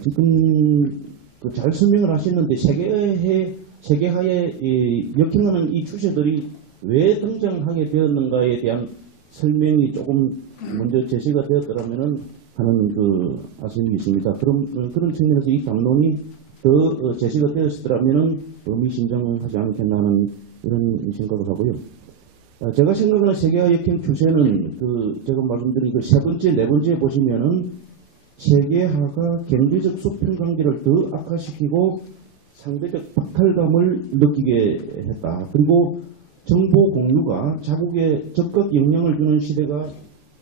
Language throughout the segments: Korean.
지금 잘 설명을 하셨는데 세계화에 역행하는 이 주체들이 왜 등장하게 되었는가에 대한 설명이 조금 먼저 제시가 되었더라면 하는 아쉬움이 있습니다. 그런 측면에서 이 담론이 더 제시가 되었더라면 의미심장하지 않겠나 하는 이런 생각을 하고요. 제가 생각하는 세계화 역행 추세는 제가 말씀드린 세 번째, 네 번째에 보시면은 세계화가 경제적 수평 관계를 더 악화시키고 상대적 박탈감을 느끼게 했다. 그리고 정보 공유가 자국에 적극 영향을 주는 시대가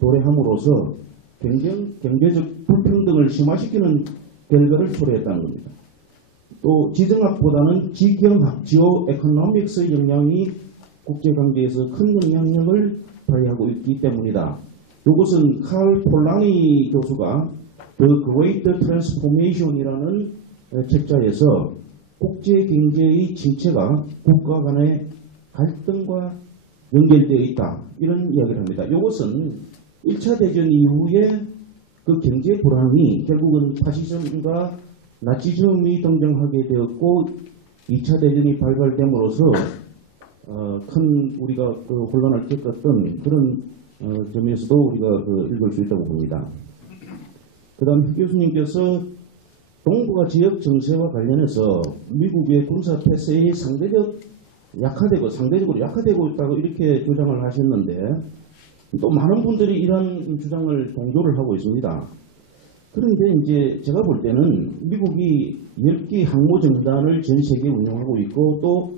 도래함으로써 경제적 불평등을 심화시키는 결과를 초래했다는 겁니다. 또 지정학보다는 지경학, 지오 에코노믹스의 영향이 국제관계에서 큰 영향력을 발휘하고 있기 때문이다. 이것은 칼 폴라니 교수가 The Great Transformation이라는 책자에서 국제경제의 침체가 국가 간의 갈등과 연결되어 있다. 이런 이야기를 합니다. 이것은 1차 대전 이후에 그 경제 불황이 결국은 파시즘과 나치즘이 등장하게 되었고 2차 대전이 발발됨으로써 큰 우리가 혼란을 겪었던 그런 점에서도 우리가 읽을 수 있다고 봅니다. 그 다음 흑 교수님께서 동북아 지역 정세와 관련해서 미국의 군사 태세에 상대적으로 약화되고 있다고 이렇게 주장을 하셨는데 또 많은 분들이 이런 주장을 동조를 하고 있습니다. 그런데 이제 제가 볼 때는 미국이 10기 항모정단을 전 세계에 운영하고 있고 또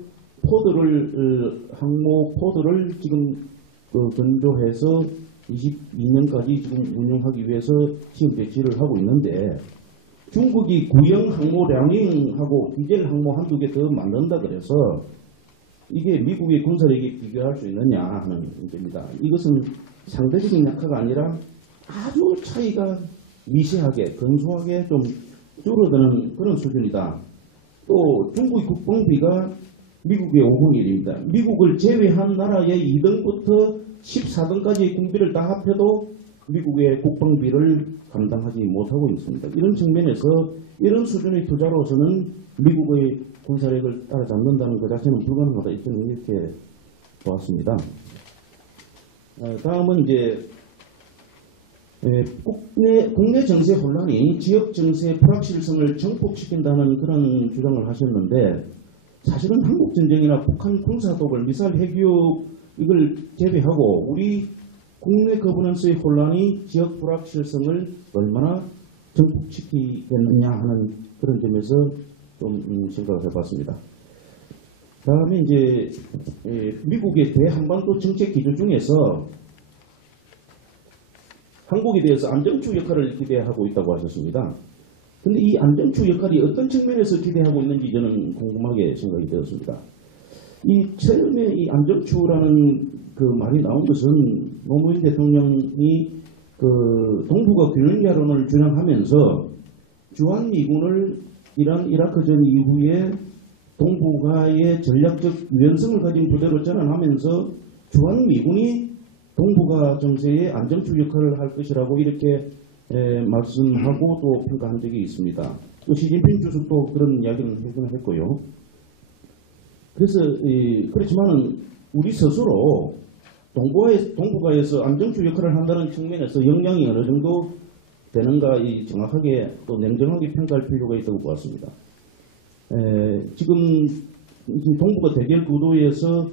항모 포드를 지금 건조해서 22년까지 지금 운영하기 위해서 시험 배치를 하고 있는데 중국이 구형 항모 량잉하고 디젤 항모 한두 개 더 만든다 그래서 이게 미국의 군사력에 비교할 수 있느냐 하는 문제입니다. 이것은 상대적인 약화가 아니라 아주 차이가 미세하게 근소하게 좀 줄어드는 그런 수준이다. 또 중국의 국방비가 미국의 5분의 1입니다. 미국을 제외한 나라의 2등부터 14등까지의 군비를 다 합해도 미국의 국방비를 감당하지 못하고 있습니다. 이런 측면에서 이런 수준의 투자로서는 미국의 군사력을 따라잡는다는 것 자체는 불가능하다. 저는 이렇게 보았습니다. 다음은 이제 국내 정세 혼란이 지역 정세의 불확실성을 증폭시킨다는 그런 주장을 하셨는데 사실은 한국 전쟁이나 북한 군사도발, 미사일 핵위협 이걸 제외하고 우리 국내 거버넌스의 혼란이 지역 불확실성을 얼마나 증폭시키겠느냐 하는 그런 점에서 좀 생각을 해봤습니다. 다음에 이제 미국의 대한반도 정책 기조 중에서 한국에 대해서 안정축 역할을 기대하고 있다고 하셨습니다. 그런데 이 안정축 역할이 어떤 측면에서 기대하고 있는지 저는 궁금하게 생각이 되었습니다. 처음에 이 안정축이라는 그 말이 나온 것은 노무현 대통령이 동북아 균형자론을 주장하면서 주한미군을 이라크전 이후에 동북아의 전략적 유연성을 가진 부대로 전환하면서 주한미군이 동북아 정세의 안정축 역할을 할 것이라고 이렇게 말씀하고 또 평가한 적이 있습니다. 또 시진핑 주석도 그런 이야기를 했고요. 그래서 그렇지만은 우리 스스로 동북아에서 안정축 역할을 한다는 측면에서 역량이 어느 정도 되는가 정확하게 또 냉정하게 평가할 필요가 있다고 보았습니다. 지금 동북아 대결 구도에서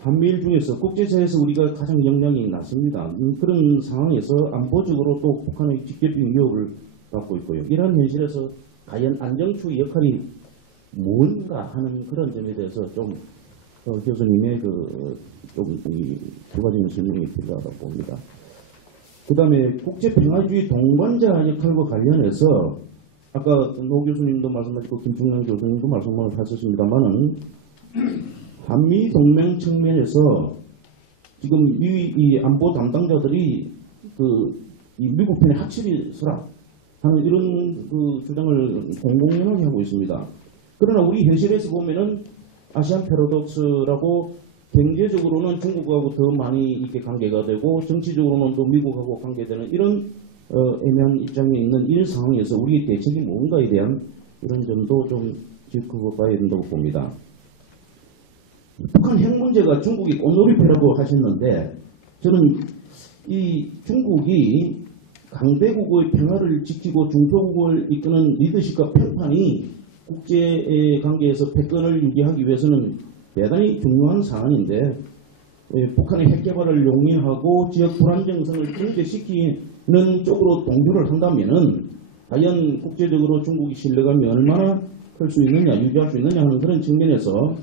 한미일 중에서 국제사회에서 우리가 가장 역량이 낮습니다. 그런 상황에서 안보적으로 또 북한의 직접적인 위협을 받고 있고요. 이러한 현실에서 과연 안정축의 역할이 뭔가 하는 그런 점에 대해서 좀 교수님의 추가적인 설명이 필요하다고 봅니다. 그 다음에 국제평화주의 동반자 역할과 관련해서 아까 노 교수님도 말씀하셨고 김충남 교수님도 말씀을 하셨습니다만은 한미 동맹 측면에서 지금 이 안보 담당자들이 이 미국 편에 확실히 서라 하는 이런 주장을 공공연하게 하고 있습니다. 그러나 우리 현실에서 보면은 아시안 패러독스라고 경제적으로는 중국하고 더 많이 이렇게 관계가 되고 정치적으로는 또 미국하고 관계되는 이런 애매한 입장에 있는 이런 상황에서 우리의 대책이 뭔가에 대한 이런 점도 좀 짚어봐야 된다고 봅니다. 북한 핵 문제가 중국이 꽃놀이패라고 하셨는데 저는 이 중국이 강대국의 평화를 지키고 중소국을 이끄는 리더십과 평판이 국제관계에서 패권을 유지하기 위해서는 대단히 중요한 사안인데 북한의 핵 개발을 용인하고 지역 불안정성을 증대시키는 쪽으로 동조를 한다면은 과연 국제적으로 중국이 신뢰감이 얼마나 클 수 있느냐, 유지할 수 있느냐 하는 그런 측면에서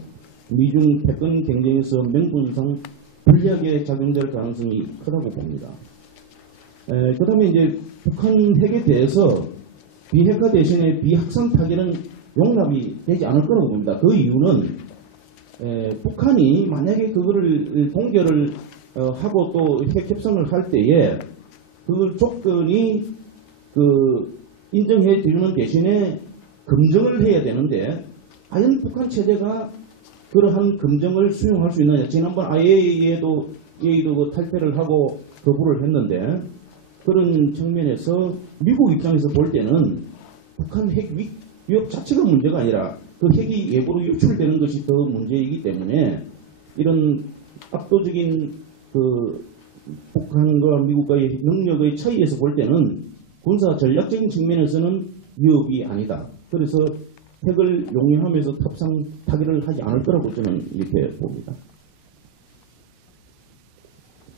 미중 패권 경쟁에서 명분상 불리하게 작용될 가능성이 크다고 봅니다. 그 다음에 이제 북한 핵에 대해서 비핵화 대신에 비확산 타결은 용납이 되지 않을 거라고 봅니다. 그 이유는 북한이 만약에 그거를 동결을 하고 또 핵 협상을 할 때에 그 조건이 인정해 주는 대신에 검증을 해야 되는데 과연 북한 체제가 그러한 검증을 수용할 수 있느냐. 지난번 IAEA도 탈퇴를 하고 거부를 했는데 그런 측면에서 미국 입장에서 볼 때는 북한 핵 위협 자체가 문제가 아니라 그 핵이 외부로 유출되는 것이 더 문제이기 때문에 이런 압도적인 북한과 미국과의 능력의 차이에서 볼 때는 군사 전략적인 측면에서는 위협이 아니다. 그래서 핵을 용인하면서 탑상 타결을 하지 않을 거라고 저는 이렇게 봅니다.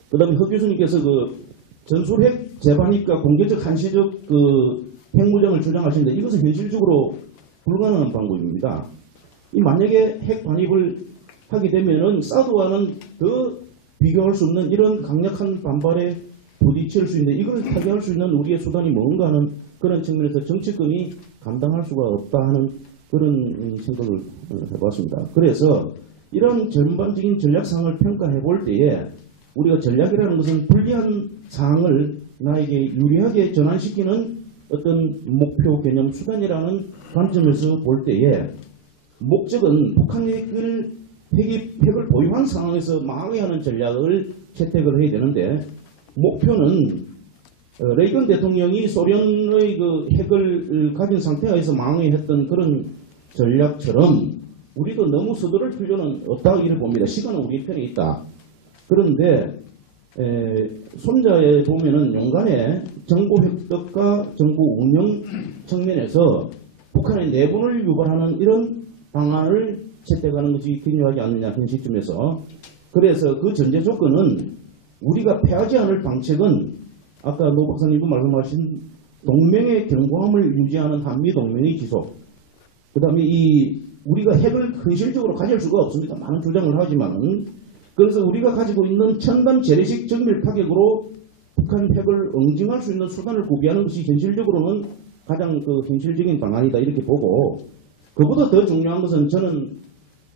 그 다음에 허 교수님께서 전술핵 재반입과 공개적 한시적 핵무장을 주장하시는데 이것은 현실적으로 불가능한 방법입니다. 만약에 핵 반입을 하게 되면은 사드와는 더 비교할 수 없는 이런 강력한 반발에 부딪힐 수 있는데 이걸 타개할 수 있는 우리의 수단이 뭔가 하는 그런 측면에서 정치권이 감당할 수가 없다 하는 그런 생각을 해봤습니다. 그래서 이런 전반적인 전략상을 평가해 볼 때에 우리가 전략이라는 것은 불리한 상황을 나에게 유리하게 전환시키는 어떤 목표 개념 수단이라는 관점에서 볼 때에 목적은 북한 핵을 보유한 상황에서 망하는 전략을 채택을 해야 되는데 목표는 레이건 대통령이 소련의 핵을 가진 상태에서 망해했던 그런 전략처럼 우리도 너무 서두를 필요는 없다고 이를 봅니다. 시간은 우리 편에 있다. 그런데 손자에 보면은 용간에 정보 획득과 정보 운영 측면에서 북한의 내분을 유발하는 이런 방안을 채택하는 것이 필요하지 않느냐 현 시점에서. 그래서 그 전제 조건은 우리가 패하지 않을 방책은 아까 노 박사님도 말씀하신 동맹의 견고함을 유지하는 한미 동맹의 지속. 그 다음에 우리가 핵을 현실적으로 가질 수가 없습니다. 많은 주장을 하지만은. 그래서 우리가 가지고 있는 첨단 재래식 정밀 타격으로 북한 핵을 응징할 수 있는 수단을 구비하는 것이 현실적으로는 가장 현실적인 방안이다 이렇게 보고, 그보다 더 중요한 것은 저는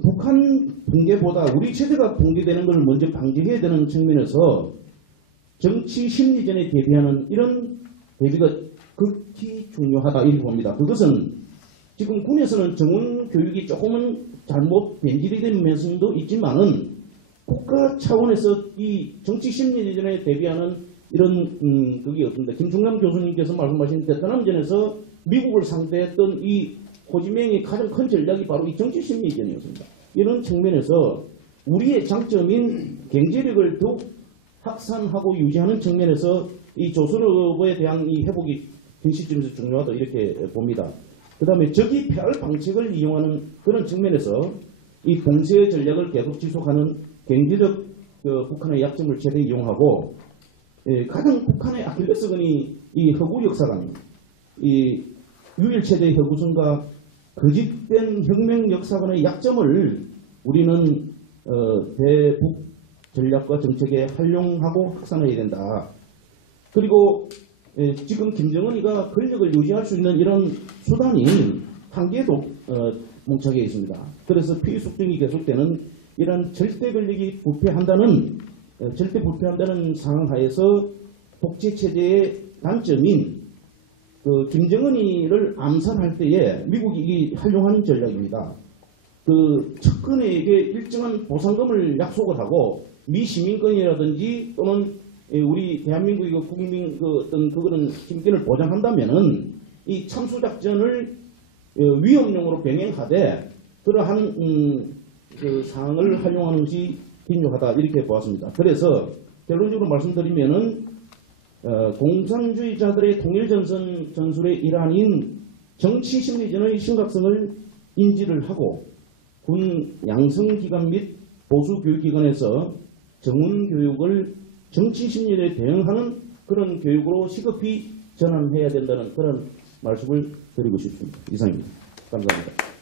북한 붕괴보다 우리 체제가 붕괴되는 것을 먼저 방지해야 되는 측면에서 정치 심리전에 대비하는 이런 대비가 극히 중요하다 이렇게 봅니다. 그것은 지금 군에서는 정원 교육이 조금은 잘못 변질이 된 면도 있지만은 국가 차원에서 이 정치 심리전에 대비하는 이런 그게 어떤데 김중남 교수님께서 말씀하신 베트남전에서 미국을 상대했던 이 호지명의 가장 큰 전략이 바로 이 정치 심리전이었습니다. 이런 측면에서 우리의 장점인 경제력을 더욱 확산하고 유지하는 측면에서 이 조선업에 대한 이 회복이 현 시점에서 중요하다 이렇게 봅니다. 그 다음에 적이 패할 방책을 이용하는 그런 측면에서 이 봉쇄 전략을 계속 지속하는 경제적 북한의 약점을 최대 이용하고 가장 북한의 아킬레스건이 이 허구 역사관, 이 유일체제의 허구성과 거짓된 혁명 역사관의 약점을 우리는 대북 전략과 정책에 활용하고 확산해야 된다. 그리고 지금 김정은이가 권력을 유지할 수 있는 이런 수단이 한계도 뭉쳐져 있습니다. 그래서 피숙정이 계속되는 이런 절대 권력이 부패한다는 상황 하에서 독재체제의 단점인 김정은이를 암살할 때에 미국이 활용한 전략입니다. 측근에게 일정한 보상금을 약속을 하고 미 시민권이라든지 또는 우리 대한민국의 국민 어떤 그거는 심기를 보장한다면은 이 참수작전을 위험용으로 병행하되 그러한 그 상황을 활용하는 것이 필요하다 이렇게 보았습니다. 그래서 결론적으로 말씀드리면은 공산주의자들의 통일전술의 일환인 정치심리전의 심각성을 인지를 하고 군 양성기관 및 보수교육기관에서 정훈교육을 정치심리에 대응하는 그런 교육으로 시급히 전환해야 된다는 그런 말씀을 드리고 싶습니다. 이상입니다. 감사합니다.